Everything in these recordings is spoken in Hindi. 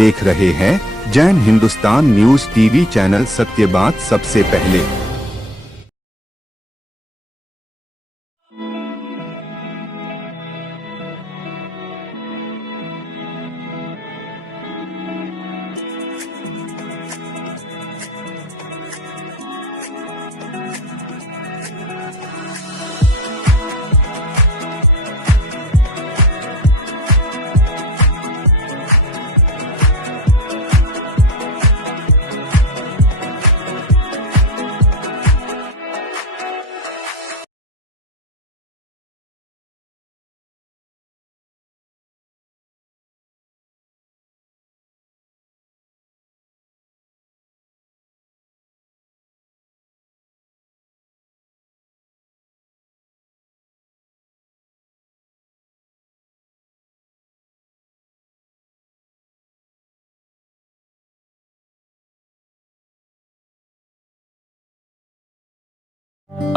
देख रहे हैं Jain Hindustan news TV channel. सत्य बात सबसे पहले।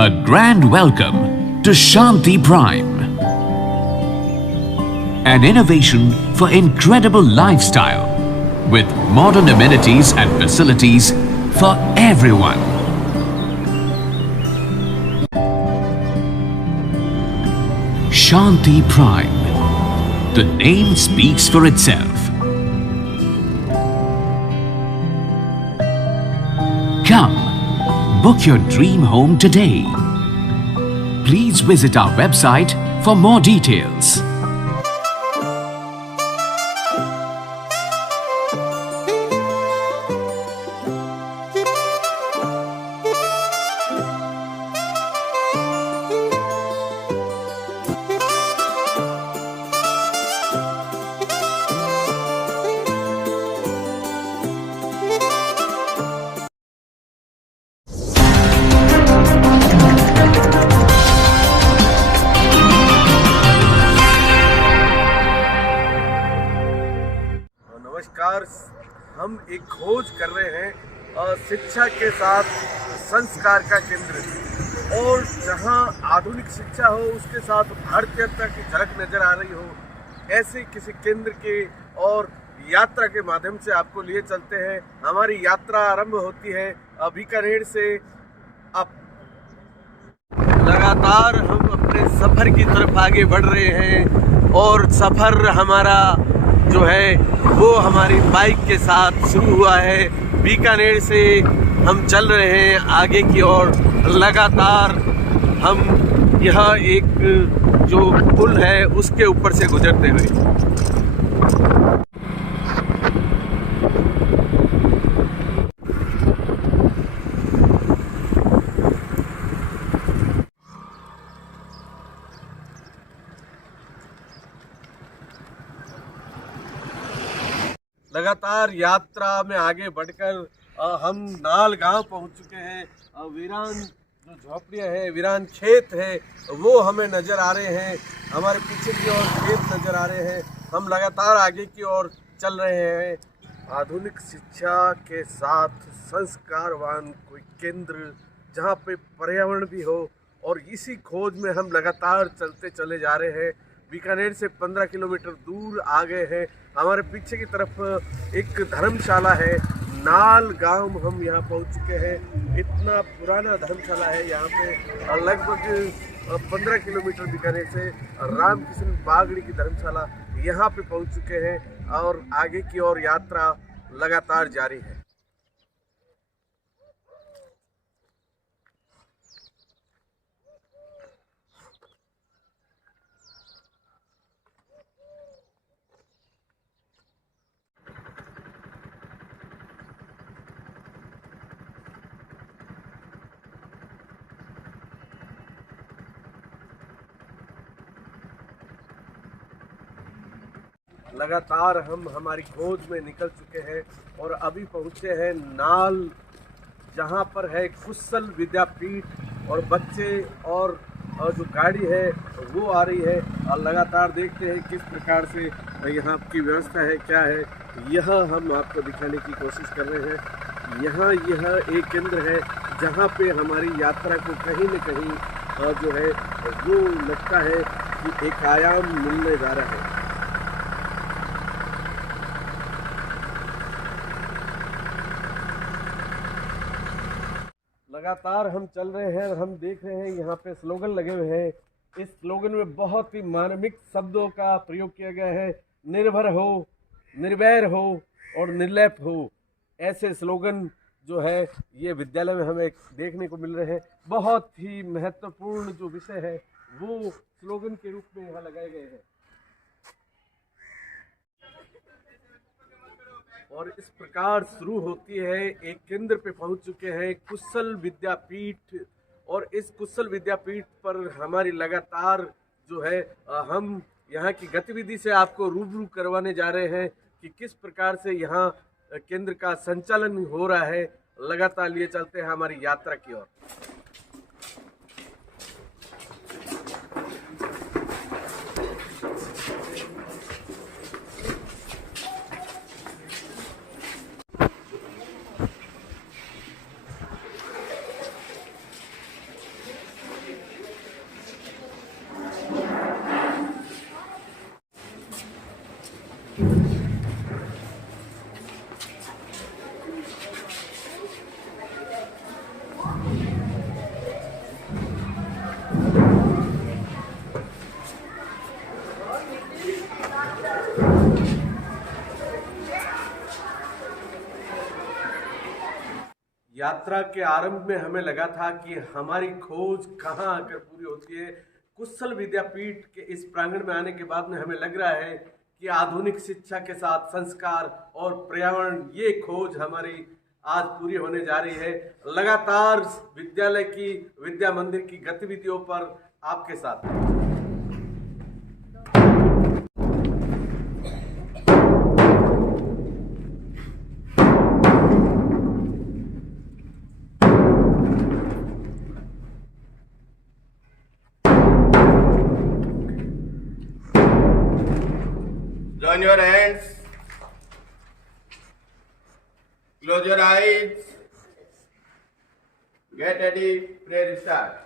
A grand welcome to Shanti Prime, an innovation for incredible lifestyle with modern amenities and facilities for everyone. Shanti Prime, the name speaks for itself. Come, book your dream home today. Please visit our website for more details. नमस्कार। हम एक खोज कर रहे हैं शिक्षा के साथ संस्कार का केंद्र, और जहां आधुनिक शिक्षा हो उसके साथ भारतीयता की झलक नजर आ रही हो, ऐसे किसी केंद्र के और यात्रा के माध्यम से आपको लिए चलते हैं। हमारी यात्रा आरंभ होती है बीकानेर से। अब लगातार हम अपने सफर की तरफ आगे बढ़ रहे हैं, और सफर हमारा जो है वो हमारी बाइक के साथ शुरू हुआ है। बीकानेर से हम चल रहे हैं आगे की ओर। लगातार हम यह एक जो पुल है उसके ऊपर से गुजरते हुए लगातार यात्रा में आगे बढ़कर हम नाल गांव पहुंच चुके हैं। वीरान जो झोपड़ियां हैं, वीरान खेत है, वो हमें नज़र आ रहे हैं। हमारे पीछे की ओर खेत नज़र आ रहे हैं। हम लगातार आगे की ओर चल रहे हैं। आधुनिक शिक्षा के साथ संस्कारवान कोई केंद्र जहां पे पर्यावरण भी हो, और इसी खोज में हम लगातार चलते चले जा रहे हैं। बीकानेर से 15 किलोमीटर दूर आ गए हैं। हमारे पीछे की तरफ एक धर्मशाला है, नाल गांव हम यहाँ पहुँच चुके हैं। इतना पुराना धर्मशाला है यहाँ पे। लगभग 15 किलोमीटर बीकानेर से रामकृष्ण बागड़ी की धर्मशाला यहाँ पे पहुँच चुके हैं, और आगे की ओर यात्रा लगातार जारी है। लगातार हम हमारी खोज में निकल चुके हैं, और अभी पहुँचे हैं नाल, जहाँ पर है कुशल विद्यापीठ, और बच्चे और जो गाड़ी है वो आ रही है। और लगातार देखते हैं किस प्रकार से यहाँ की व्यवस्था है, क्या है। यह हम आपको दिखाने की कोशिश कर रहे हैं। यहाँ यह एक केंद्र है जहाँ पे हमारी यात्रा को कहीं न कहीं जो है वो लगता है कि एक आयाम मिलने जा रहा है। लगातार हम चल रहे हैं और हम देख रहे हैं यहाँ पे स्लोगन लगे हुए हैं। इस स्लोगन में बहुत ही मार्मिक शब्दों का प्रयोग किया गया है। निर्भर हो, निर्वैर हो और निर्लेप हो, ऐसे स्लोगन जो है ये विद्यालय में हमें देखने को मिल रहे हैं। बहुत ही महत्वपूर्ण जो विषय है वो स्लोगन के रूप में यहाँ लगाए गए हैं। और इस प्रकार शुरू होती है, एक केंद्र पे पहुंच चुके हैं कुशल विद्यापीठ। और इस कुशल विद्यापीठ पर हमारी लगातार जो है हम यहाँ की गतिविधि से आपको रूबरू करवाने जा रहे हैं कि किस प्रकार से यहाँ केंद्र का संचालन हो रहा है। लगातार लिए चलते हैं हमारी यात्रा की ओर। यात्रा के आरंभ में हमें लगा था कि हमारी खोज कहाँ आकर पूरी होती है। कुशल विद्यापीठ के इस प्रांगण में आने के बाद में हमें लग रहा है कि आधुनिक शिक्षा के साथ संस्कार और पर्यावरण, ये खोज हमारी आज पूरी होने जा रही है। लगातार विद्यालय की, विद्या मंदिर की गतिविधियों पर आपके साथ। Join your hands. Close your eyes. Get ready. Prayer start.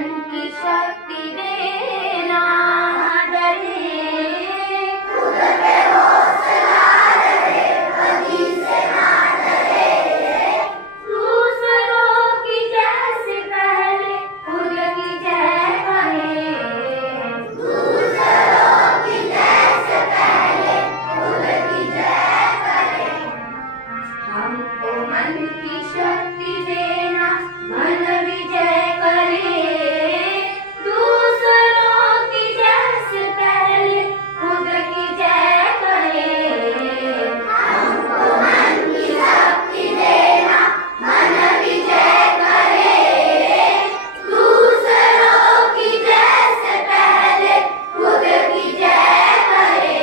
मन की शक्ति देना डरे खुद पे हौसला रहे कभी से ना डरे दूसरों की जैसे पहले खुद की जय कहे दूसरों की जैसे पहले खुद की जय करे हमको मन की शक्ति देना मन विजय करे दूसरों की जैसे पहले खुद की जय करे हमको मन की शक्ति देना मन विजय करे दूसरों की जैसे पहले खुद की जय करे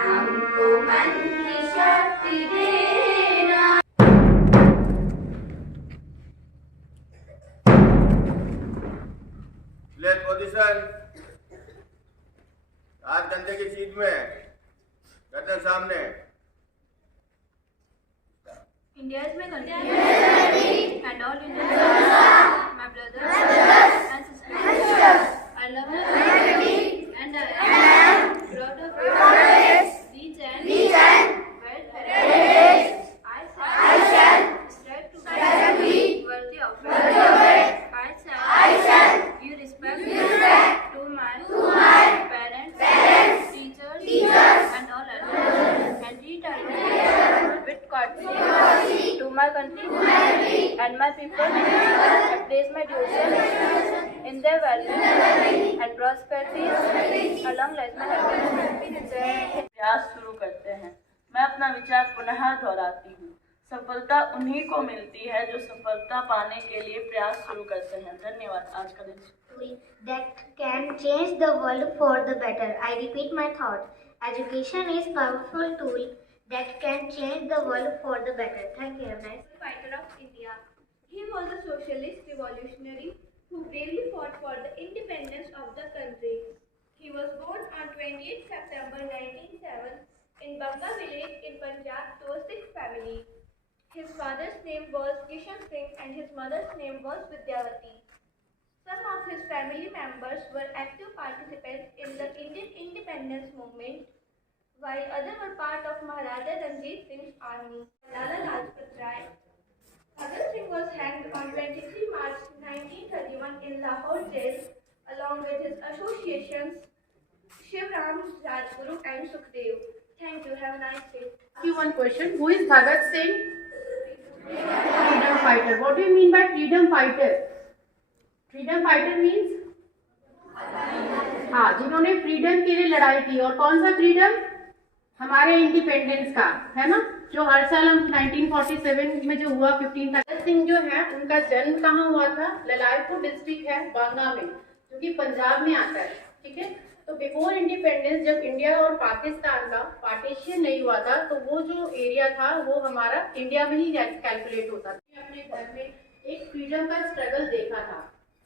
हमको मन की शक्ति देना प्लेस पोजीशन। हाथ कंधे की सीट में, गर्दन सामने। India is my country and all Indians my brothers and sisters. I love my country and I am proud of it. Reach and well I shall strive to be worthy of it. I shall give respect to my parents, teachers and all others and return with courtesy to my country and my people and place my duty in their well-being and prosperity along lies my happiness. प्रयास शुरू करते हैं। मैं अपना विचार पुनः दोहराती हूँ। सफलता उन्हीं को मिलती है जो सफलता पाने के लिए प्रयास शुरू करते हैं। धन्यवाद। आज का दिन that can change the world for the better. I repeat my thought. Education is powerful tool that can change the world for the better. Thank you. Have a nice day. Fighter of India. He was a socialist revolutionary who bravely fought for the independence of the country. He was born on 28 September 1907 in Banga village in Punjab to a Sikh family. His father's name was Kishan Singh and his mother's name was Vidyavati. Some of his family members were active participants in the Indian independence movement, while others were part of Maharaja Ranjit Singh's army. Lala Lajpat Rai. Bhagat Singh was hanged on 23 March 1931 in Lahore jail, along with his associations Shivram, Rajguru and Sukhdev. Thank you. Have a nice day. Ask you one question. Who is Bhagat Singh? Freedom fighter. What do you mean by freedom fighter? Freedom fighter means हाँ, जिन्होंने फ्रीडम के लिए लड़ाई की। और कौन सा फ्रीडम? हमारे इंडिपेंडेंस का, है ना, जो हर साल हम 1947 में जो हुआ 15 भगत सिंह जो है, उनका जन्म कहाँ हुआ था? ललायपुर डिस्ट्रिक्ट है बांगा में, जो कि पंजाब में आता है। ठीक है, तो बिफोर इंडिपेंडेंस जब इंडिया और पाकिस्तान का पार्टीशन नहीं हुआ था, तो वो जो एरिया था वो हमारा इंडिया में ही कैलकुलेट होता था। अपने घर में एक फ्रीडम का स्ट्रगल देखा था।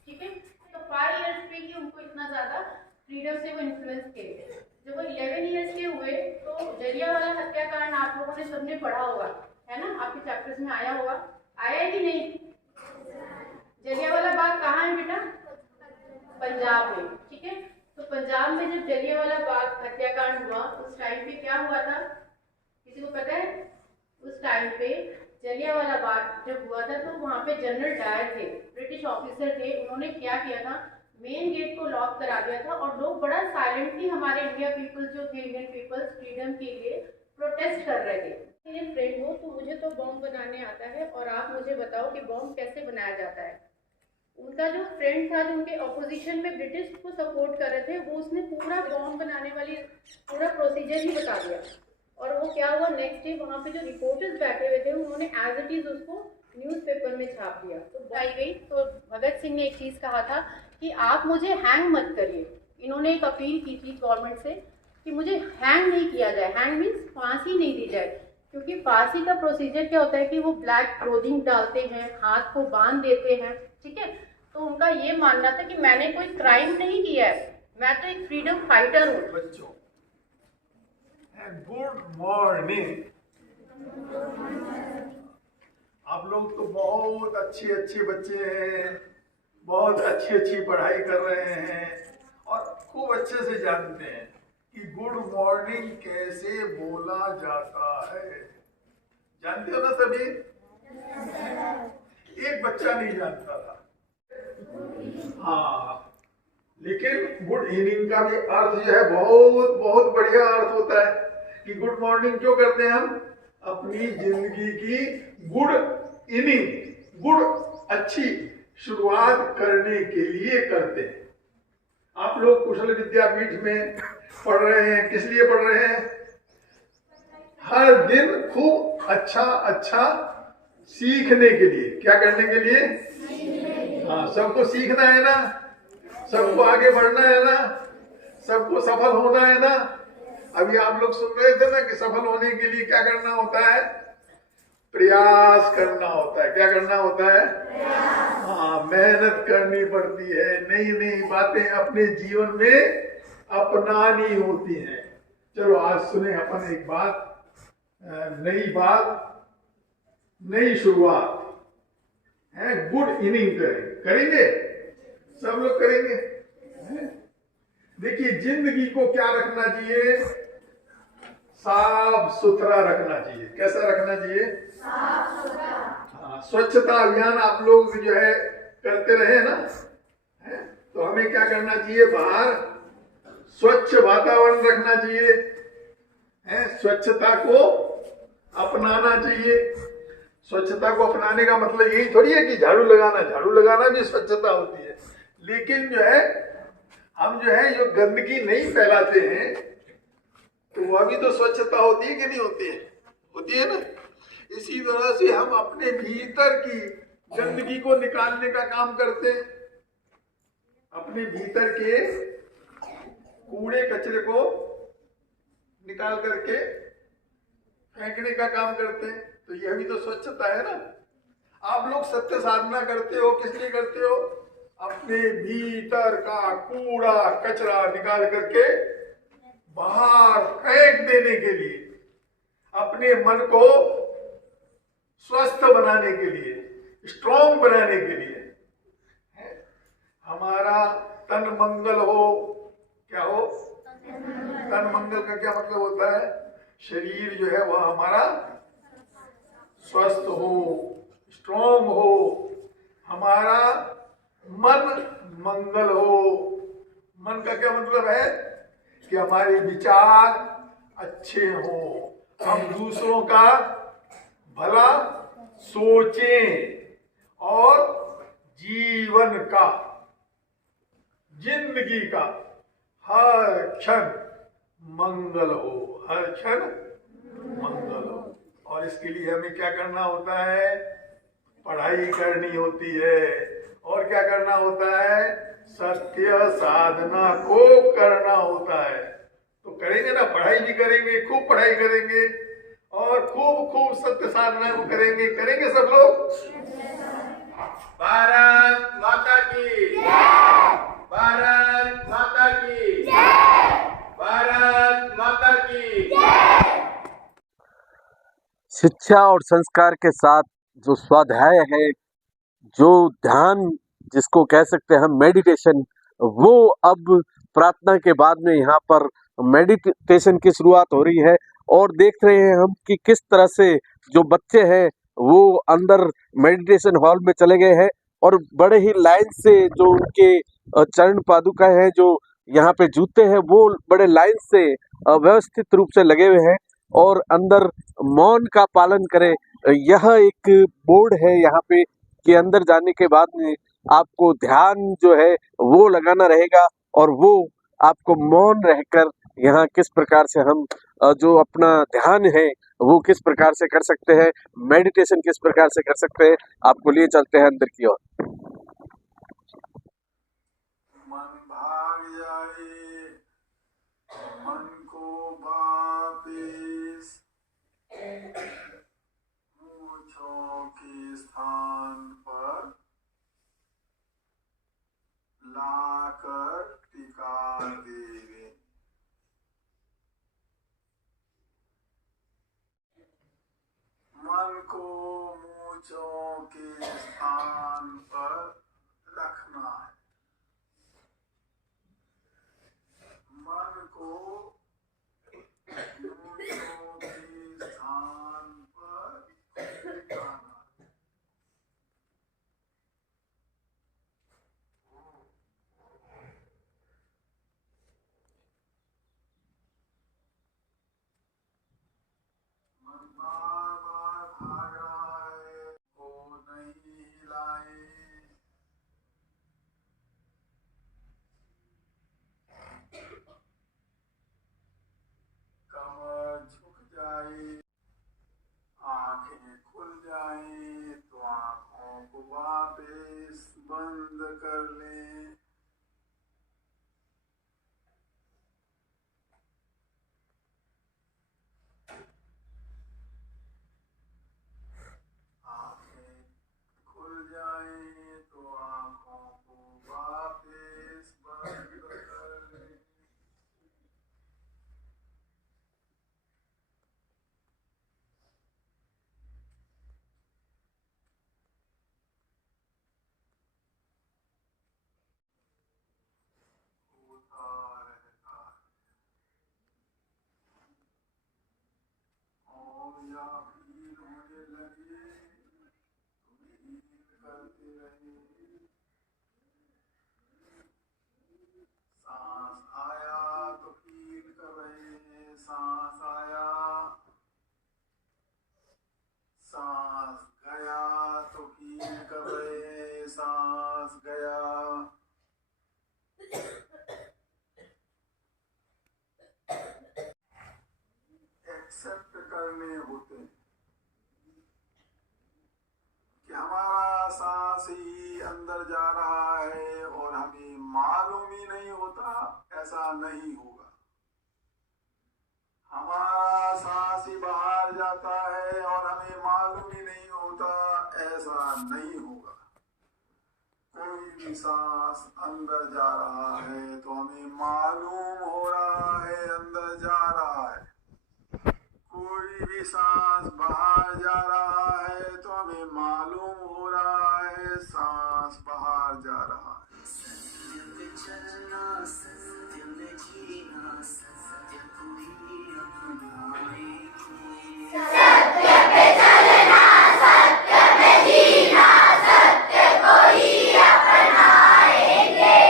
ठीक है, तो 5 इयर्स पे ही उनको इतना ज्यादा फ्रीडम से वो इन्फ्लुएंस थे। जब वो 11 इयर्स के हुए तो जलियांवाला हत्याकांड आप लोगों ने सबने पढ़ा होगा, है ना, आपके चैप्टर्स में आया होगा। आया कि नहीं? जलियांवाला बाग कहाँ है बेटा? पंजाब में। ठीक है, तो पंजाब में जब जलियांवाला बाग हत्याकांड हुआ, उस टाइम पे क्या हुआ था, किसी को पता है? उस टाइम पे जलियांवाला बाग जब हुआ था, तो वहाँ पे जनरल डायर थे, ब्रिटिश ऑफिसर थे। उन्होंने क्या किया था, मेन गेट को लॉक करा दिया था और लोग बड़ा साइलेंटली, हमारे इंडिया पीपल्स जो थे, इंडियन पीपल्स, फ्रीडम के लिए प्रोटेस्ट कर रहे थे। मेरे फ्रेंड हो तो मुझे तो बॉम्ब बनाने आता है, और आप मुझे बताओ कि बॉम्ब कैसे बनाया जाता है। उनका जो फ्रेंड था, जो उनके अपोजिशन में ब्रिटिश को सपोर्ट कर रहे थे, वो उसने पूरा बॉम्ब बनाने वाली पूरा प्रोसीजर ही बता दिया। और वो क्या हुआ, नेक्स्ट डे वहाँ पे जो रिपोर्टर्स बैठे हुए थे, उन्होंने एज इट इज उसको न्यूज़पेपर में छाप दिया। तो बताई गई, तो भगत सिंह ने एक चीज़ कहा था कि आप मुझे हैंग मत करिए। इन्होंने एक अपील की थी गवर्नमेंट से कि मुझे हैंग नहीं किया जाए। हैंग मीन्स फांसी नहीं दी जाए, क्योंकि फांसी का प्रोसीजर क्या होता है कि वो ब्लैक क्लोथिंग डालते हैं, हाथ को बांध देते हैं। ठीक है, तो उनका ये मानना था कि मैंने कोई क्राइम नहीं किया है, मैं तो एक फ्रीडम फाइटर हूँ। बच्चों, गुड मॉर्निंग। आप लोग तो बहुत अच्छे अच्छे बच्चे हैं, बहुत अच्छी अच्छी पढ़ाई कर रहे हैं और खूब अच्छे से जानते हैं कि गुड मॉर्निंग कैसे बोला जाता है। जानते हो ना सभी? एक बच्चा नहीं जानता था। हाँ, लेकिन गुड इवनिंग का भी अर्थ जो है बहुत बहुत बढ़िया अर्थ होता है कि गुड मॉर्निंग क्यों करते हैं हम? अपनी जिंदगी की गुड इनिंग, गुड अच्छी शुरुआत करने के लिए करते हैं। आप लोग कुशल विद्यापीठ में पढ़ रहे हैं, किस लिए पढ़ रहे हैं? हर दिन खूब अच्छा अच्छा सीखने के लिए। क्या करने के लिए? हाँ, सबको सीखना है ना, सबको आगे बढ़ना है ना, सबको सफल होना है ना। अभी आप लोग सुन रहे थे ना कि सफल होने के लिए क्या करना होता है? प्रयास करना होता है। क्या करना होता है? हाँ, मेहनत करनी पड़ती है, नई नई बातें अपने जीवन में अपनानी होती हैं। चलो आज सुने अपन एक बात, नई बात, नई शुरुआत है। गुड इनिंग करेंगे सब लोग करेंगे। देखिए, जिंदगी को क्या रखना चाहिए? साफ सुथरा रखना चाहिए। कैसा रखना चाहिए? साफ सुथरा। हाँ, स्वच्छता अभियान आप लोग जो है करते रहे ना, है? तो हमें क्या करना चाहिए? बाहर स्वच्छ वातावरण रखना चाहिए, है? स्वच्छता को अपनाना चाहिए। स्वच्छता को अपनाने का मतलब यही थोड़ी है कि झाड़ू लगाना भी स्वच्छता होती है। लेकिन जो है हम जो है जो गंदगी नहीं फैलाते हैं तो वह भी तो स्वच्छता होती है कि नहीं होती है? होती है ना। इसी तरह से हम अपने भीतर की गंदगी को निकालने का काम करते हैं, अपने भीतर के कूड़े कचरे को निकाल करके फेंकने का काम करते हैं। तो यह भी तो स्वच्छता है ना। आप लोग सत्य साधना करते हो, किस लिए करते हो? अपने भीतर का कूड़ा कचरा निकाल करके बाहर फेंक देने के लिए, अपने मन को स्वस्थ बनाने के लिए, स्ट्रॉन्ग बनाने के लिए। हमारा तन मंगल हो। क्या हो? तन मंगल का क्या मतलब होता है? शरीर जो है वह हमारा स्वस्थ हो, स्ट्रॉन्ग हो। हमारा मन मंगल हो। मन का क्या मतलब है? कि हमारे विचार अच्छे हो, हम दूसरों का भला सोचें और जीवन का, जिंदगी का हर क्षण मंगल हो, हर क्षण मंगल हो। और इसके लिए हमें क्या करना होता है? पढ़ाई करनी होती है। और क्या करना होता है? सत्य साधना को करना होता है। तो करेंगे ना, पढ़ाई भी करेंगे, खूब पढ़ाई करेंगे और खूब खूब सत्य साधना को करेंगे सब लोग। भारत माता की जय। भारत माता की जय। भारत माता की जय। शिक्षा और संस्कार के साथ जो स्वाध्याय है, जो ध्यान जिसको कह सकते हैं हम मेडिटेशन, वो अब प्रार्थना के बाद में यहाँ पर मेडिटेशन की शुरुआत हो रही है। और देख रहे हैं हम कि किस तरह से जो बच्चे हैं वो अंदर मेडिटेशन हॉल में चले गए हैं और बड़े ही लाइन से जो उनके चरण पादुका है, जो यहाँ पे जूते हैं, वो बड़े लाइन से व्यवस्थित रूप से लगे हुए हैं और अंदर मौन का पालन करें। यह एक बोर्ड है यहाँ पे कि अंदर जाने के बाद में आपको ध्यान जो है वो लगाना रहेगा और वो आपको मौन रहकर यहाँ किस प्रकार से हम जो अपना ध्यान है वो किस प्रकार से कर सकते हैं, मेडिटेशन किस प्रकार से कर सकते हैं, आपको लिए चलते हैं अंदर की ओर। मन भाग जाए, मन को वापिस मूंछों के स्थान पर लाकर टिका देवे। मन को मूंछों के स्थान पर रखना है। मन को नोटों के स्थान पर टिकाना है। मन बार बार भाग रहा है, को नहीं हिलाए। कमर झुक जाए, आंखें खुल जाए तो आंखों को वापस बंद कर लें। आंखें खुल जाए तो आंखों को वापस बंद कर लें। होता रहता है और या फील होने लगे तो फील करते रहे। सांस आया तो फील कर रहे हैं, सांस आया। सांस गया तो फील कर रहे हैं, सांस गया। एक्सेप्ट करने होते हैं कि हमारा सांस ही अंदर जा रहा है और हमें मालूम ही नहीं होता। ऐसा नहीं होगा। हमारा सांस ही बाहर जाता है और हमें मालूम ही नहीं होता। ऐसा नहीं होगा। कोई भी सांस अंदर जा रहा है तो हमें मालूम हो रहा है अंदर जा रहा है। कोई भी सांस बाहर जा रहा है तो हमें मालूम हो रहा है सांस बाहर जा रहा है। सत्य पे चलना, सत्य में जीना, सत्य को ही अपनाएंगे। सत्य पे चलना, सत्य में जीना, सत्य को ही अपनाएंगे।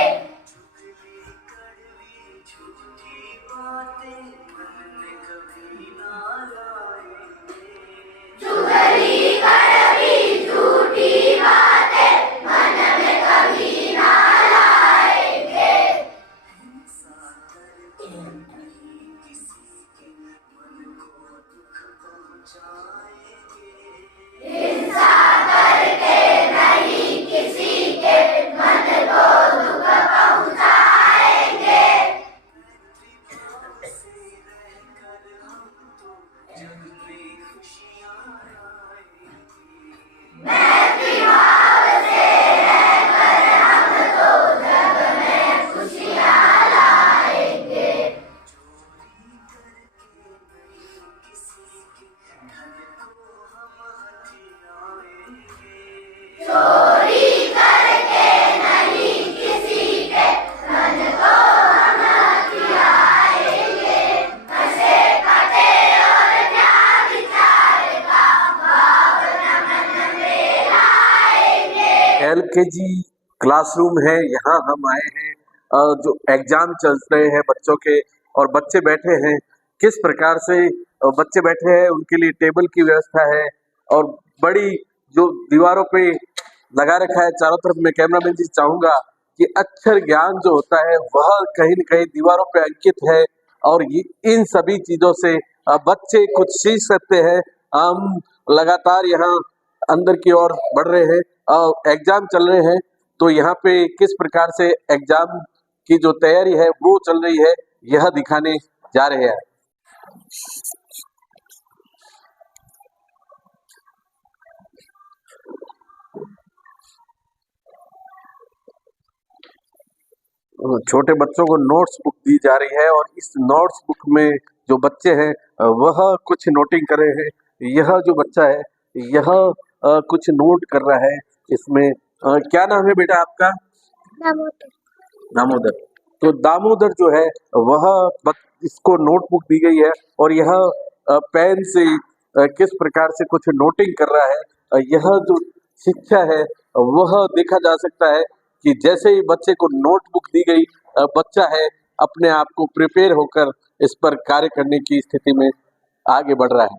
चुगली कड़वी झूठी बातें मन में कभी ना लाएंगे। चुगली कड़वी झूठी बातें मन में कभी ना लाएंगे। हिंसा करके नहीं किसी के मन को दुख पहुंचाएंगे। हिंसा करके नहीं किसी के मन को दुख पहुंचाएंगे। मैत्री भाव से रहकर हम तो जग में खुशियां लाएंगे। मैत्री भाव से रहकर हम तो जग में खुशियां लाएंगे। चोरी करके नहीं किसी के धन को हम हथियाएंगे। चोरी करके नहीं किसी के धन को हम हथियाएंगे। नशे पते और न्याय विचार का भावना मन में लाएंगे। LKG क्लासरूम है, यहाँ हम आए हैं। जो एग्जाम चल रहे हैं बच्चों के और बच्चे बैठे हैं, किस प्रकार से बच्चे बैठे हैं, उनके लिए टेबल की व्यवस्था है और बड़ी जो दीवारों पे लगा रखा है चारों तरफ। मैं कैमरामैन जी चाहूंगा कि अक्षर ज्ञान जो होता है वह कहीं न कहीं दीवारों पे अंकित है और इन सभी चीजों से बच्चे कुछ सीख सकते हैं। हम लगातार यहाँ अंदर की ओर बढ़ रहे हैं। एग्जाम चल रहे हैं तो यहाँ पे किस प्रकार से एग्जाम की जो तैयारी है वो चल रही है, यह दिखाने जा रहे हैं। छोटे बच्चों को नोट्स बुक दी जा रही है और इस नोट्स बुक में जो बच्चे हैं वह कुछ नोटिंग कर रहे हैं। यह जो बच्चा है यह कुछ नोट कर रहा है। इसमें क्या नाम है बेटा आपका? दामोदर। तो दामोदर जो है वह इसको नोटबुक दी गई है और यह पेन से किस प्रकार से कुछ नोटिंग कर रहा है। यह जो शिक्षा है वह देखा जा सकता है कि जैसे ही बच्चे को नोटबुक दी गई, बच्चा है अपने आप को प्रिपेयर होकर इस पर कार्य करने की स्थिति में आगे बढ़ रहा है।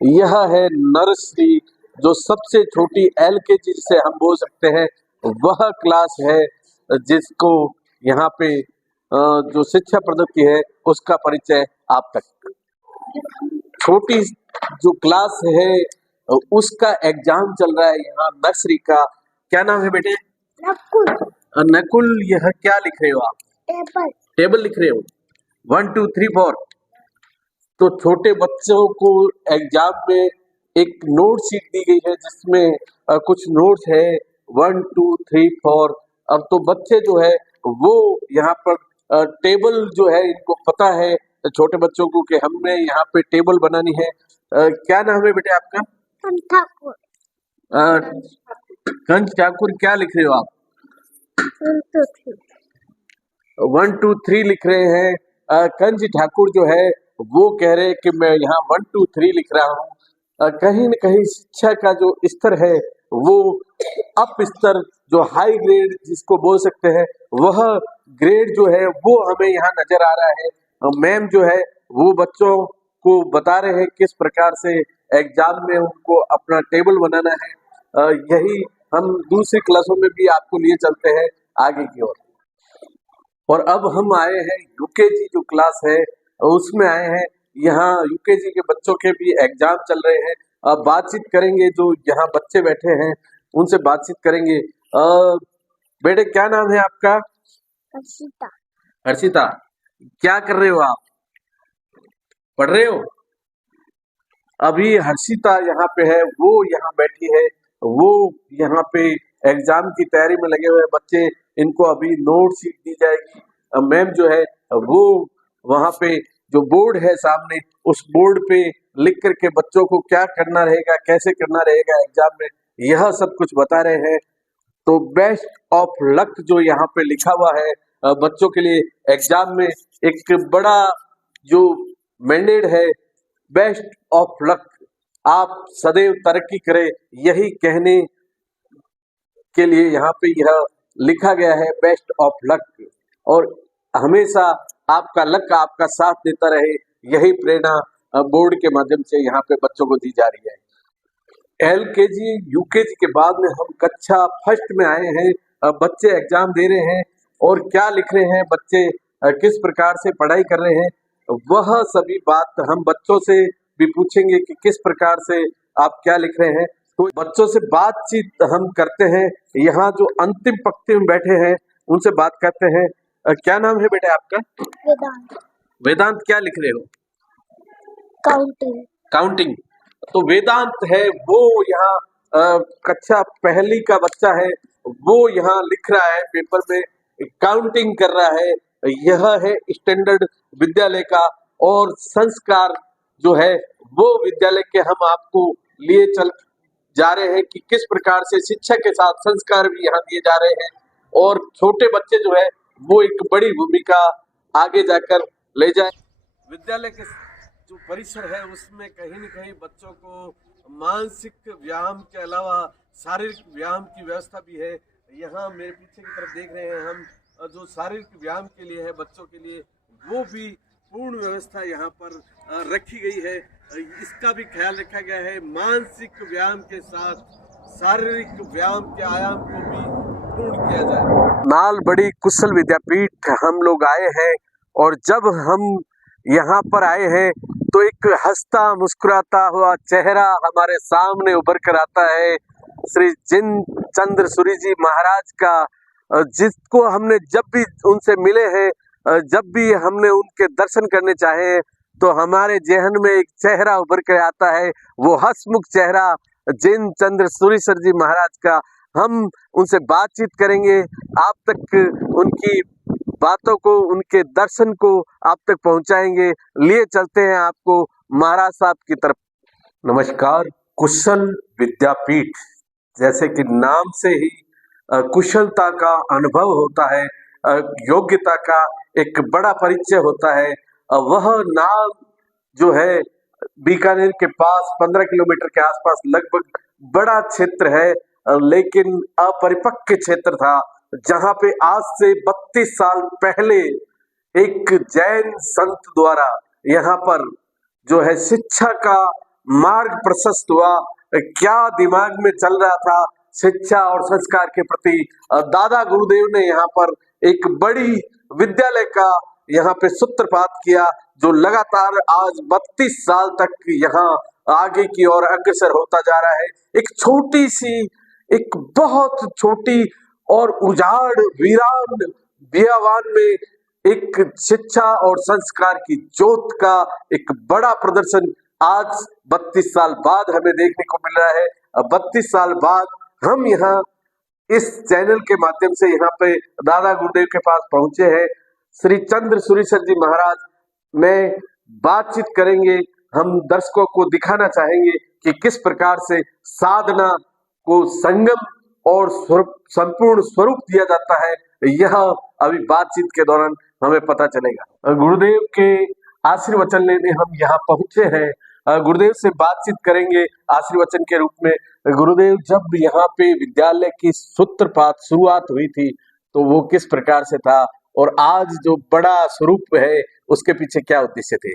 यह है नर्सरी, जो सबसे छोटी LKG से हम बोल सकते हैं वह क्लास है जिसको यहाँ पे जो शिक्षा प्रदत्ति है उसका परिचय आप तक। छोटी जो क्लास है उसका एग्जाम चल रहा है यहाँ नर्सरी का। क्या नाम है बेटे? नकुल। नकुल, यह क्या लिख रहे हो आप? टेबल लिख रहे हो। 1 2 3 4। तो छोटे बच्चों को एग्जाम में एक नोट शीट दी गई है जिसमें कुछ नोट्स है 1 2 3 4। अब तो बच्चे जो है वो यहाँ पर टेबल जो है इनको पता है छोटे बच्चों को कि हमने यहाँ पे टेबल बनानी है। क्या नाम है बेटे आपका? कंच ठाकुर। क्या लिख रहे हो आप? 1 2 3 लिख रहे हैं। कंच ठाकुर जो है वो कह रहे हैं कि मैं यहाँ 1 2 3 लिख रहा हूँ। कहीं न कहीं शिक्षा का जो स्तर है वो अप स्तर, जो हाई ग्रेड जिसको बोल सकते हैं, वह ग्रेड जो है वो हमें यहाँ नजर आ रहा है। मैम जो है वो बच्चों को बता रहे हैं किस प्रकार से एग्जाम में उनको अपना टेबल बनाना है। यही हम दूसरी क्लासों में भी आपको लिए चलते हैं आगे की ओर। और अब हम आए हैं UKG जो क्लास है उसमें आए हैं। यहाँ UKG के बच्चों के भी एग्जाम चल रहे हैं। अब बातचीत करेंगे, जो यहाँ बच्चे बैठे हैं उनसे बातचीत करेंगे। बेटे क्या नाम है आपका? हर्षिता। हर्षिता, क्या कर रहे हो आप? पढ़ रहे हो? अभी हर्षिता यहाँ पे है, वो यहाँ बैठी है, वो यहाँ पे एग्जाम की तैयारी में लगे हुए बच्चे। इनको अभी नोट शीट दी जाएगी। मैम जो है वो वहाँ पे जो बोर्ड है सामने, उस बोर्ड पे लिख करके बच्चों को क्या करना रहेगा, कैसे करना रहेगा एग्जाम में, यह सब कुछ बता रहे हैं। तो बेस्ट ऑफ लक जो यहाँ पे लिखा हुआ है बच्चों के लिए एग्जाम में, एक बड़ा जो मैंडेट है, बेस्ट ऑफ लक, आप सदैव तरक्की करें, यही कहने के लिए यहाँ पे यह लिखा गया है बेस्ट ऑफ लक। और हमेशा आपका लक आपका साथ देता रहे, यही प्रेरणा बोर्ड के माध्यम से यहाँ पे बच्चों को दी जा रही है। LKG UKG के बाद में हम कक्षा फर्स्ट में आए हैं। बच्चे एग्जाम दे रहे हैं और क्या लिख रहे हैं बच्चे, किस प्रकार से पढ़ाई कर रहे हैं, वह सभी बात हम बच्चों से भी पूछेंगे कि किस प्रकार से आप क्या लिख रहे हैं। तो बच्चों से बातचीत हम करते हैं। यहाँ जो अंतिम पंक्ति में बैठे हैं उनसे बात करते हैं। क्या नाम है बेटे आपका? वेदांत। वेदांत, क्या लिख रहे हो? काउंटिंग। तो वेदांत है वो यहाँ कक्षा पहली का बच्चा है, वो यहाँ लिख रहा है पेपर में, काउंटिंग कर रहा है। यह है स्टैंडर्ड विद्यालय का और संस्कार जो है वो विद्यालय के हम आपको लिए चल जा रहे हैं कि किस प्रकार से शिक्षा के साथ संस्कार भी यहाँ दिए जा रहे हैं। और छोटे बच्चे जो है वो एक बड़ी भूमिका आगे जाकर ले जाए। विद्यालय के जो परिसर है उसमें कहीं न कहीं बच्चों को मानसिक व्यायाम के अलावा शारीरिक व्यायाम की व्यवस्था भी है। यहाँ मेरे पीछे की तरफ देख रहे हैं हम, जो शारीरिक व्यायाम के लिए है बच्चों के लिए, वो भी पूर्ण व्यवस्था यहाँ पर रखी गई है। इसका भी ख्याल रखा गया है। मानसिक व्यायाम के साथ शारीरिक व्यायाम के आयाम को भी पूर्ण किया जाए। नाल बड़ी कुशल विद्यापीठ हम लोग आए हैं और जब हम यहाँ पर आए हैं तो एक हंसता मुस्कुराता हुआ चेहरा हमारे सामने उभर कर आता है श्री जिनचंद्र सूरी जी महाराज का, जिसको हमने जब भी उनसे मिले हैं, जब भी हमने उनके दर्शन करने चाहे हैं तो हमारे जहन में एक चेहरा उभर कर आता है, वो हंसमुख चेहरा जिनचंद्र सूरी सर जी महाराज का। हम उनसे बातचीत करेंगे, आप तक उनकी बातों को, उनके दर्शन को आप तक पहुंचाएंगे। लिए चलते हैं आपको महाराज साहब की तरफ। नमस्कार। कुशल विद्यापीठ जैसे कि नाम से ही कुशलता का अनुभव होता है, योग्यता का एक बड़ा परिचय होता है। वह नाम जो है बीकानेर के पास 15 किलोमीटर के आसपास लगभग बड़ा क्षेत्र है, लेकिन अपरिपक्व क्षेत्र था, जहां पे आज से 32 साल पहले एक जैन संत द्वारा यहाँ पर जो है शिक्षा का मार्ग प्रशस्त हुआ। क्या दिमाग में चल रहा था शिक्षा और संस्कार के प्रति, दादा गुरुदेव ने यहाँ पर एक बड़ी विद्यालय का यहाँ पे सूत्रपात किया, जो लगातार आज 32 साल तक यहाँ आगे की ओर अग्रसर होता जा रहा है। एक छोटी सी, एक बहुत छोटी और उजाड़ वीरान बियावान में एक शिक्षा और संस्कार की ज्योत का एक बड़ा प्रदर्शन आज 32 साल बाद हमें देखने को मिल रहा है। 32 साल बाद हम यहाँ इस चैनल के माध्यम से यहाँ पे दादा गुरुदेव के पास पहुंचे हैं। श्री चंद्र सुरीसर जी महाराज में बातचीत करेंगे। हम दर्शकों को दिखाना चाहेंगे कि किस प्रकार से साधना को संगम और संपूर्ण स्वरूप दिया जाता है। यह अभी बातचीत के दौरान हमें पता चलेगा। गुरुदेव के आशीर्वचन लेने हम यहाँ पहुंचे हैं। गुरुदेव से बातचीत करेंगे आशीर्वचन के रूप में। गुरुदेव, जब यहाँ पे विद्यालय की सूत्रपात शुरुआत हुई थी तो वो किस प्रकार से था, और आज जो बड़ा स्वरूप है उसके पीछे क्या उद्देश्य थे?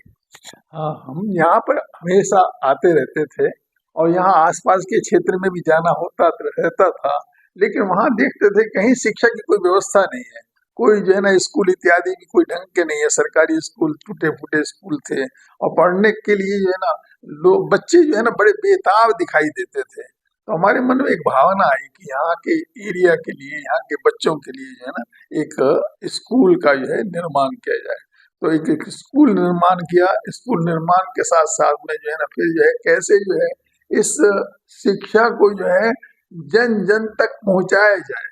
हाँ, हम यहाँ पर हमेशा आते रहते थे और यहाँ आसपास के क्षेत्र में भी जाना होता रहता था, लेकिन वहाँ देखते थे कहीं शिक्षा की कोई व्यवस्था नहीं है, कोई जो है ना स्कूल इत्यादि भी कोई ढंग के नहीं है। सरकारी स्कूल टूटे फूटे स्कूल थे और पढ़ने के लिए जो है ना लोग बच्चे जो है ना बड़े बेताब दिखाई देते थे। तो हमारे मन में एक भावना आई कि यहाँ के एरिया के लिए, यहाँ के बच्चों के लिए जो है ना एक स्कूल का जो है निर्माण किया जाए। तो एक स्कूल निर्माण किया। स्कूल निर्माण के साथ साथ में जो है ना फिर जो है कैसे जो है इस शिक्षा को जो है जन जन तक पहुंचाया जाए,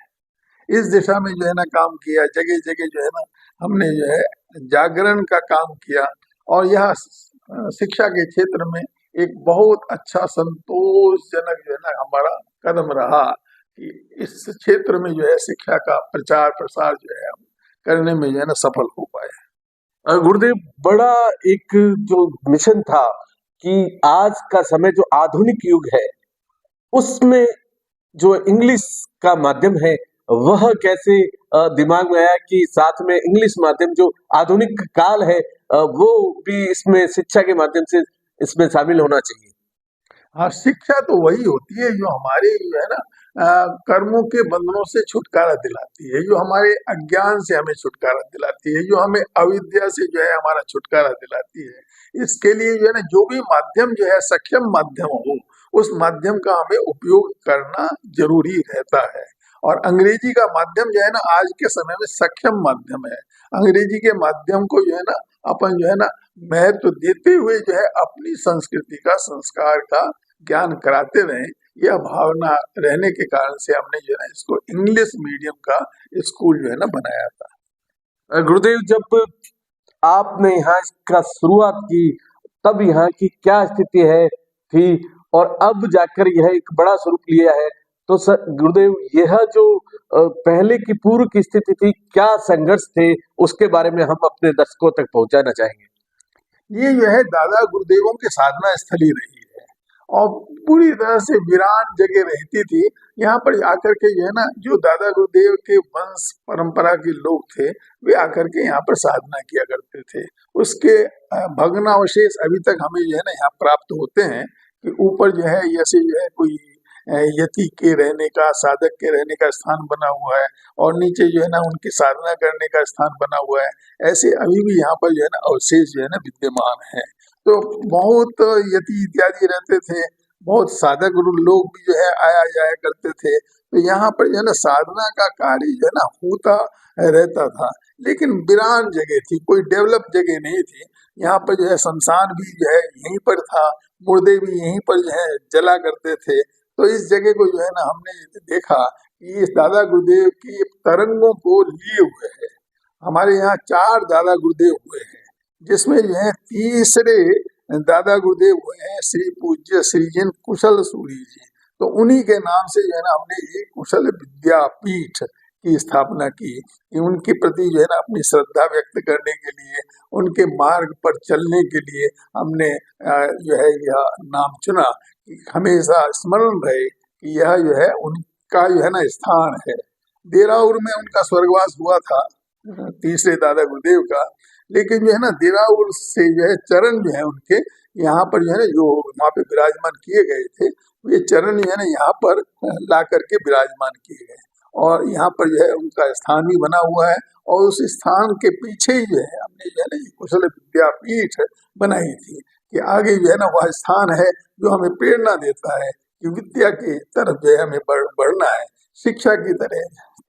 इस दिशा में जो है ना काम किया। जगह जगह जो है ना हमने जो है जागरण का काम किया और यह शिक्षा के क्षेत्र में एक बहुत अच्छा संतोषजनक जो है ना हमारा कदम रहा कि इस क्षेत्र में जो है शिक्षा का प्रचार प्रसार जो है हम करने में जो है ना सफल हो पाए। गुरुदेव, बड़ा एक जो मिशन था कि आज का समय जो आधुनिक युग है उसमें जो इंग्लिश का माध्यम है वह कैसे दिमाग में आया कि साथ में इंग्लिश माध्यम जो आधुनिक काल है वो भी इसमें शिक्षा के माध्यम से इसमें शामिल होना चाहिए? हाँ, शिक्षा तो वही होती है जो हमारे जो है ना कर्मों के बंधनों से छुटकारा दिलाती है, जो हमारे अज्ञान से हमें छुटकारा दिलाती है, जो हमें अविद्या से जो है हमारा छुटकारा दिलाती है। इसके लिए जो है ना जो भी माध्यम जो है सक्षम माध्यम हो, उस माध्यम का हमें उपयोग करना जरूरी रहता है। और अंग्रेजी का माध्यम जो है ना आज के समय में सक्षम माध्यम है। अंग्रेजी के माध्यम को जो है ना अपन जो है ना महत्व देते हुए जो है अपनी संस्कृति का, संस्कार का ज्ञान कराते रहें, यह भावना रहने के कारण से हमने जो है ना इसको इंग्लिश मीडियम का स्कूल जो है ना बनाया था। गुरुदेव, जब आपने यहाँ इसका शुरुआत की तब यहाँ की क्या स्थिति है थी और अब जाकर यह एक बड़ा स्वरूप लिया है, तो सर गुरुदेव यह जो पहले की पूर्व की स्थिति थी, क्या संघर्ष थे, उसके बारे में हम अपने दर्शकों तक पहुंचाना चाहेंगे। ये जो है दादा गुरुदेवों की साधना स्थली रही है और पूरी तरह से वीरान जगह रहती थी। यहाँ पर आकर के जो है ना जो दादा गुरुदेव के वंश परंपरा के लोग थे वे आकर के यहाँ पर साधना किया करते थे। उसके भग्नावशेष अभी तक हमें जो है ना यहाँ प्राप्त होते हैं कि ऊपर जो है जैसे जो है कोई यति के रहने का, साधक के रहने का स्थान बना हुआ है और नीचे जो है ना उनकी साधना करने का स्थान बना हुआ है। ऐसे अभी भी यहाँ पर जो है ना अवशेष जो है ना विद्यमान है। तो बहुत यति इत्यादि रहते थे, बहुत साधक लोग भी जो है आया जाया करते थे। तो यहाँ पर जो है ना साधना का कार्य जो है ना होता रहता था, लेकिन वीरान जगह थी, कोई डेवलप जगह नहीं थी। यहाँ पर जो है शमशान भी जो है यहीं पर था, मुर्दे भी यहीं पर जो है जला करते थे। तो इस जगह को जो है ना हमने देखा कि इस दादा गुरुदेव की तरंगों को लिए हुए है। हमारे यहाँ 4 दादा गुरुदेव हुए हैं, जिसमें जो है तीसरे दादा गुरुदेव हुए हैं श्री पूज्य श्रीजन कुशल सूरी जी। तो उन्हीं के नाम से जो है ना हमने एक कुशल विद्यापीठ की स्थापना की कि उनके प्रति जो है ना अपनी श्रद्धा व्यक्त करने के लिए, उनके मार्ग पर चलने के लिए हमने जो है यह नाम चुना कि हमेशा स्मरण रहे कि यह जो है उनका जो है ना स्थान है। देराउर में उनका स्वर्गवास हुआ था तीसरे दादा गुरुदेव का, लेकिन जो है ना देराउर से जो है चरण जो है उनके यहाँ पर जो है ना जो वहाँ पे विराजमान किए गए थे, ये चरण जो है ना यहाँ पर ला करके विराजमान किए गए और यहाँ पर जो है उनका स्थान भी बना हुआ है। और उस स्थान के पीछे ही जो है हमने जो है ना कुशल विद्यापीठ बनाई थी कि आगे जो है ना वह स्थान है जो हमें प्रेरणा देता है कि विद्या की तरफ जो है हमें बढ़ना है, शिक्षा की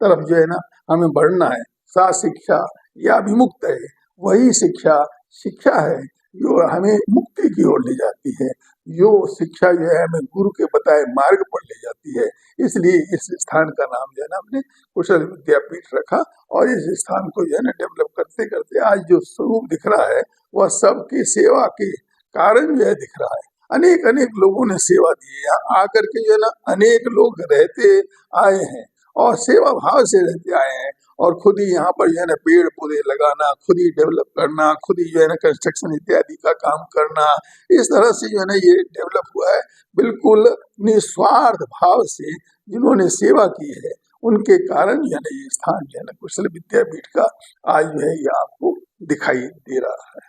तरफ जो है ना हमें बढ़ना है। सा शिक्षा या विमुक्त है, वही शिक्षा है जो हमें मुक्ति की ओर ले जाती है, जो शिक्षा जो है हमें गुरु के बताए मार्ग पर ले जाती है। इसलिए इस स्थान का नाम जो है ना हमने कुशल विद्यापीठ रखा और इस स्थान को जो है ना डेवलप करते करते आज जो स्वरूप दिख रहा है वह सबकी सेवा के कारण जो है दिख रहा है। अनेक अनेक लोगों ने सेवा दी है, यहाँ आकर के जो है ना अनेक लोग रहते आए हैं और सेवा भाव से रहते आए हैं और खुद ही यहाँ पर जो है ना पेड़ पौधे लगाना, खुद ही डेवलप करना, खुद ही जो है ना कंस्ट्रक्शन इत्यादि का काम करना, इस तरह से जो है ना ये डेवलप हुआ है। बिल्कुल निस्वार्थ भाव से जिन्होंने सेवा की है उनके कारण जो है ना ये स्थान जो है ना कुशल विद्यापीठ का आज जो है ये आपको दिखाई दे रहा है।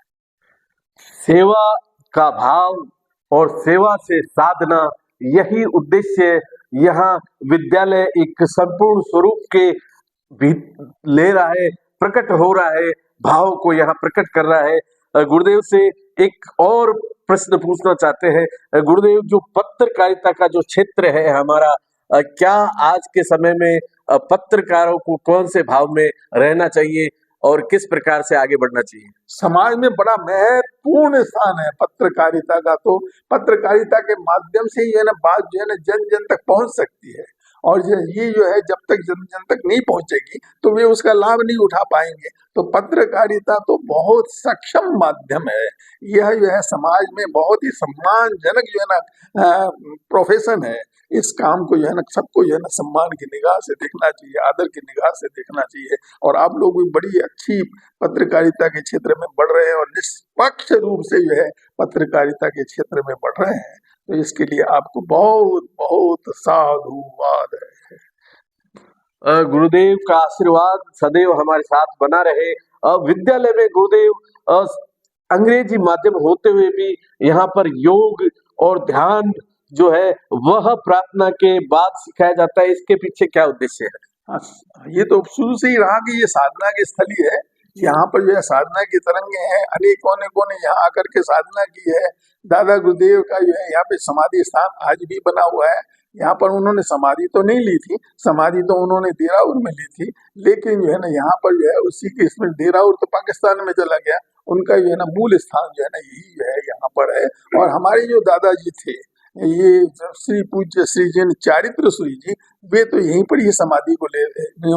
सेवा का भाव और सेवा से साधना, यही उद्देश्य यहाँ विद्यालय एक संपूर्ण स्वरूप के भी ले रहा है, प्रकट हो रहा है, भाव को यहाँ प्रकट कर रहा है। गुरुदेव से एक और प्रश्न पूछना चाहते हैं। गुरुदेव, जो पत्रकारिता का जो क्षेत्र है हमारा, क्या आज के समय में पत्रकारों को कौन से भाव में रहना चाहिए और किस प्रकार से आगे बढ़ना चाहिए? समाज में बड़ा महत्वपूर्ण स्थान है पत्रकारिता का। तो पत्रकारिता के माध्यम से ही है ना बात जो है ना जन जन तक पहुंच सकती है और ये जो है जब तक जन जन तक नहीं पहुंचेगी तो वे उसका लाभ नहीं उठा पाएंगे। तो पत्रकारिता तो बहुत सक्षम माध्यम है, यह जो है समाज में बहुत ही सम्मानजनक जो है ना प्रोफेशन है। इस काम को जो है ना सबको जो है ना सम्मान की निगाह से देखना चाहिए, आदर की निगाह से देखना चाहिए। और आप लोग भी बड़ी अच्छी पत्रकारिता के क्षेत्र में बढ़ रहे हैं और निष्पक्ष रूप से जो है पत्रकारिता के क्षेत्र में बढ़ रहे हैं, तो इसके लिए आपको बहुत बहुत साधुवाद है। गुरुदेव का आशीर्वाद सदैव हमारे साथ बना रहे। विद्यालय में गुरुदेव अंग्रेजी माध्यम होते हुए भी यहाँ पर योग और ध्यान जो है वह प्रार्थना के बाद सिखाया जाता है, इसके पीछे क्या उद्देश्य है? हाँ, ये तो शुरू से ही रहा कि ये साधना की स्थली है। यहाँ पर जो है साधना की तरंगे हैं, अनेकों ने यहाँ आकर के साधना की है। दादा गुरुदेव का जो है यहाँ पे समाधि स्थान आज भी बना हुआ है। यहाँ पर उन्होंने समाधि तो नहीं ली थी, समाधि तो उन्होंने देराउर में ली थी, लेकिन जो है ना यहाँ पर जो है उसी के इसमें देराउर तो पाकिस्तान में चला गया, उनका जो है ना मूल स्थान जो है ना यही जो है यहाँ पर है। और हमारे जो दादाजी थे ये श्री पूज्य श्री जैन चारित्र सूरी जी, वे तो यहीं पर ही समाधि को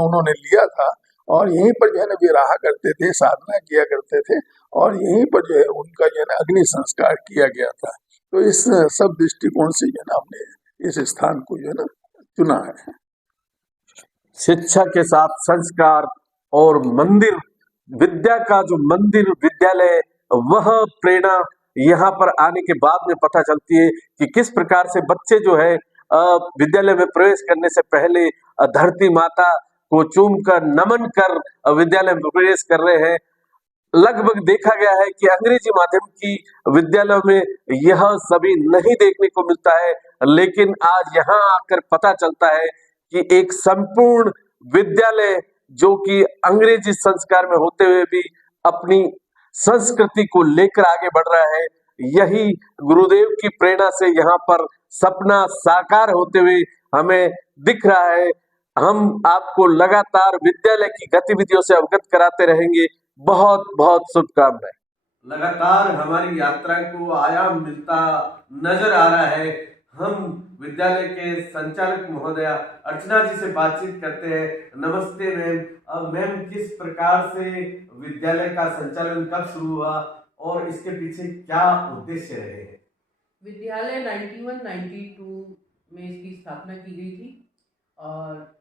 उन्होंने लिया था और यहीं पर जो है ना वे रहा करते थे, साधना किया करते थे और यहीं पर जो है उनका जो है ना अग्नि संस्कार किया गया था। तो इस सब दृष्टिकोण से जो है ना हमने इस स्थान को जो है ना चुना है। शिक्षा के साथ संस्कार और मंदिर, विद्या का जो मंदिर विद्यालय, वह प्रेरणा यहाँ पर आने के बाद में पता चलती है कि किस प्रकार से बच्चे जो है विद्यालय में प्रवेश करने से पहले धरती माता को चूमकर नमन कर विद्यालय में प्रवेश कर रहे हैं। लगभग देखा गया है कि अंग्रेजी माध्यम की विद्यालयों में यह सभी नहीं देखने को मिलता है, लेकिन आज यहाँ आकर पता चलता है कि एक संपूर्ण विद्यालय जो कि अंग्रेजी संस्कार में होते हुए भी अपनी संस्कृति को लेकर आगे बढ़ रहा है। यही गुरुदेव की प्रेरणा से यहाँ पर सपना साकार होते हुए हमें दिख रहा है। हम आपको लगातार विद्यालय की गतिविधियों से अवगत कराते रहेंगे। बहुत बहुत शुभकामनाएं। लगातार हमारी यात्रा को आयाम मिलता नजर आ रहा है। हम विद्यालय के संचालक महोदया अर्चना जी से बातचीत करते हैं। नमस्ते मैम। मैम, किस प्रकार से विद्यालय का संचालन कब शुरू हुआ और इसके पीछे क्या उद्देश्य रहे? विद्यालय 91-92 में इसकी स्थापना की गई थी और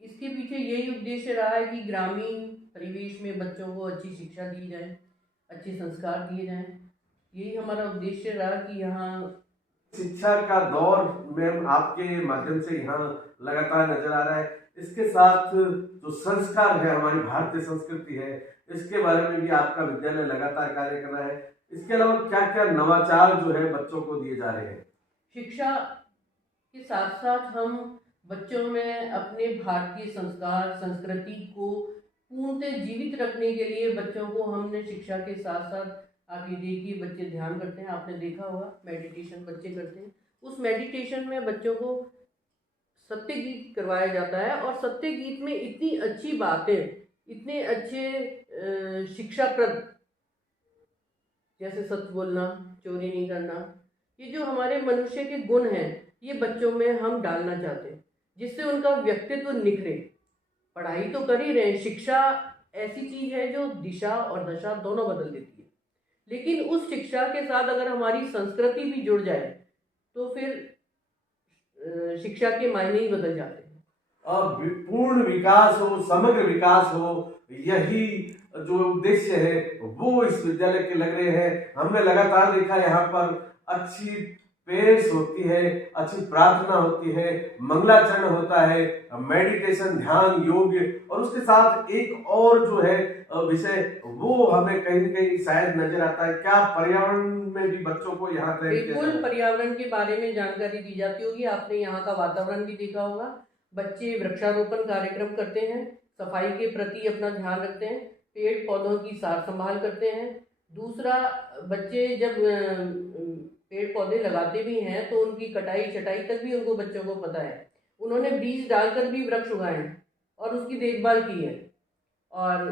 इसके पीछे यही उद्देश्य रहा है कि ग्रामीण परिवेश में बच्चों को अच्छी शिक्षा दी जाए, अच्छे संस्कार दिए जाएं। यही हमारा उद्देश्य रहा कि यहाँ शिक्षा का दौर में आपके माध्यम से यहाँ लगातार नजर आ रहा है। इसके साथ जो संस्कार है, हमारी भारतीय संस्कृति है, इसके बारे में भी आपका विद्यालय लगातार कार्य कर रहा है। इसके अलावा क्या क्या नवाचार जो है बच्चों को दिए जा रहे हैं? शिक्षा के साथ साथ हम बच्चों में अपने भारतीय संस्कार संस्कृति को पूर्णतः जीवित रखने के लिए बच्चों को हमने शिक्षा के साथ साथ, आप ये देखिए बच्चे ध्यान करते हैं, आपने देखा होगा मेडिटेशन बच्चे करते हैं। उस मेडिटेशन में बच्चों को सत्य गीत करवाया जाता है और सत्य गीत में इतनी अच्छी बातें, इतने अच्छे शिक्षाप्रद, जैसे सच बोलना, चोरी नहीं करना, ये जो हमारे मनुष्य के गुण हैं ये बच्चों में हम डालना चाहते हैं जिससे उनका व्यक्तित्व निखरे। पढ़ाई तो कर ही रहे हैं, शिक्षा ऐसी चीज़ है जो दिशा और दशा दोनों बदल देती है, लेकिन उस शिक्षा के साथ अगर हमारी संस्कृति भी जुड़ जाए तो फिर शिक्षा के मायने ही बदल जाते हैं। अब पूर्ण विकास हो, समग्र विकास हो, यही जो उद्देश्य है वो इस विद्यालय के लग रहे हैं। हमने लगातार देखा यहाँ पर अच्छी प्रेयर्स होती है, अच्छी प्रार्थना होती है, मंगलाचरण होता है, मेडिटेशन, ध्यान, योग, और उसके साथ एक और जो है विषय वो हमें कहीं न कहीं शायद नजर आता है। क्या पर्यावरण में भी बच्चों को यहाँ बिल्कुल पर्यावरण के बारे में जानकारी दी जाती होगी। आपने यहाँ का वातावरण भी देखा होगा। बच्चे वृक्षारोपण कार्यक्रम करते हैं, सफाई के प्रति अपना ध्यान रखते हैं, पेड़ पौधों की सार संभाल करते हैं। दूसरा, बच्चे जब पेड़ पौधे लगाते भी हैं तो उनकी कटाई छटाई तक भी उनको बच्चों को पता है। उन्होंने बीज डालकर भी वृक्ष उगाए हैं और उसकी देखभाल की है और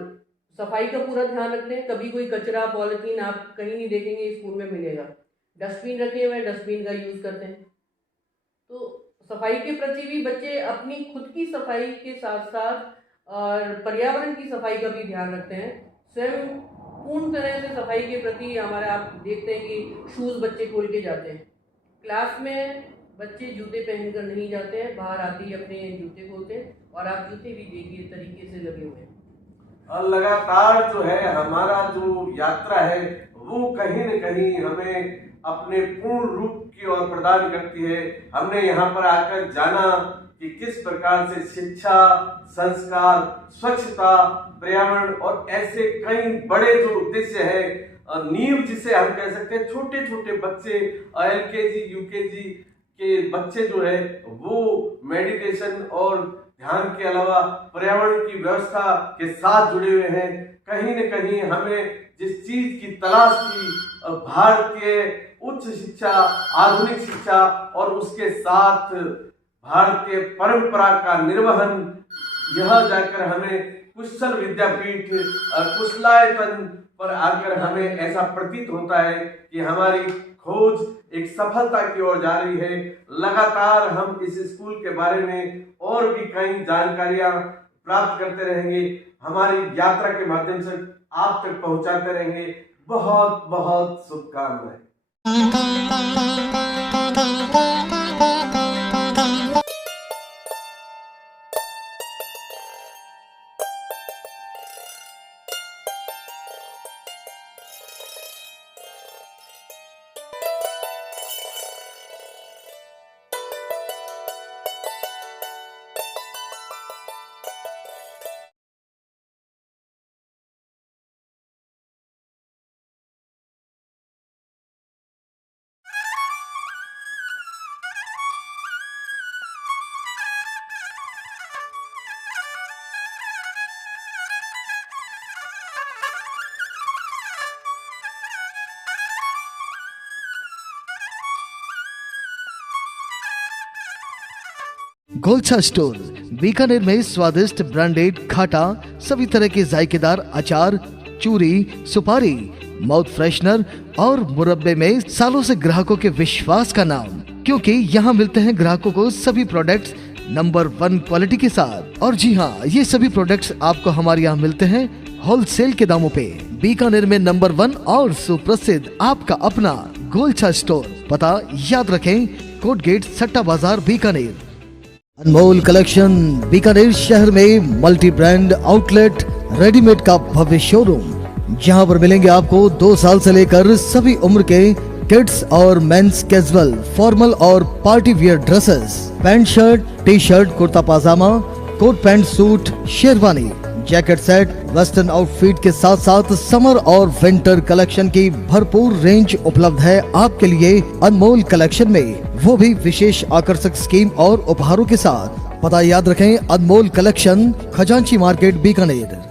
सफाई का पूरा ध्यान रखते हैं। कभी कोई कचरा, पॉलिथीन आप कहीं नहीं देखेंगे स्कूल में मिलेगा। डस्टबिन रखे हुए, डस्टबिन का यूज़ करते हैं। तो सफाई के प्रति भी बच्चे अपनी खुद की सफाई के साथ साथ और पर्यावरण की सफाई का भी ध्यान रखते हैं। स्वयं पूर्ण तरह से सफाई के प्रति हमारे, आप देखते हैं कि शूज़ बच्चे खोल के जाते हैं। क्लास में बच्चे जूते पहनकर नहीं जाते हैं, बाहर आते ही अपने जूते खोलते हैं और आप जूते भी देखिए तरीके से लगे हुए हैं। और लगातार जो है हमारा जो यात्रा है वो कहीं न कहीं हमें अपने पूर्ण रूप की ओर प्रदान करती है। हमने यहाँ पर आकर जाना कि किस प्रकार से शिक्षा, संस्कार, स्वच्छता, पर्यावरण और ऐसे कई बड़े जो उद्देश्य है, नींव जिसे हम कह सकते हैं, छोटे छोटे बच्चे LKG, UKG के बच्चे जो है वो मेडिटेशन और ध्यान के अलावा पर्यावरण की व्यवस्था के साथ जुड़े हुए हैं। कहीं न कहीं हमें जिस चीज की तलाश थी, भारतीय उच्च शिक्षा, आधुनिक शिक्षा और उसके साथ भारतीय परंपरा का निर्वहन, यह जाकर हमें कुशल विद्यापीठ, कुशलायतन पर आकर हमें ऐसा प्रतीत होता है कि हमारी खोज एक सफलता की ओर जा रही है। लगातार हम इस स्कूल के बारे में और भी कई जानकारियां प्राप्त करते रहेंगे, हमारी यात्रा के माध्यम से आप तक पहुंचाते रहेंगे। बहुत बहुत शुभकामनाएं। गोलछा स्टोर बीकानेर में स्वादिष्ट ब्रांडेड खाटा, सभी तरह के जायकेदार अचार, चूरी, सुपारी, माउथ फ्रेशनर और मुरब्बे में सालों से ग्राहकों के विश्वास का नाम, क्योंकि यहाँ मिलते हैं ग्राहकों को सभी प्रोडक्ट्स नंबर 1 क्वालिटी के साथ। और जी हाँ, ये सभी प्रोडक्ट्स आपको हमारे यहाँ मिलते हैं होलसेल के दामों पे। बीकानेर में नंबर 1 और सुप्रसिद्ध आपका अपना गोलछा स्टोर। पता याद रखें, कोट गेट, सट्टा बाजार, बीकानेर। अनमोल कलेक्शन बीकानेर शहर में मल्टी ब्रांड आउटलेट, रेडीमेड का भव्य शोरूम, जहां पर मिलेंगे आपको 2 साल से लेकर सभी उम्र के किड्स और मेंस कैजुअल, फॉर्मल और party wear dresses, pant shirt, T shirt, kurta pajama, coat pant suit, sherwani, jacket set, western outfit के साथ साथ समर और विंटर कलेक्शन की भरपूर रेंज उपलब्ध है आपके लिए अनमोल कलेक्शन में, वो भी विशेष आकर्षक स्कीम और उपहारों के साथ। पता याद रखें, अनमोल कलेक्शन, खजांची मार्केट, बीकानेर।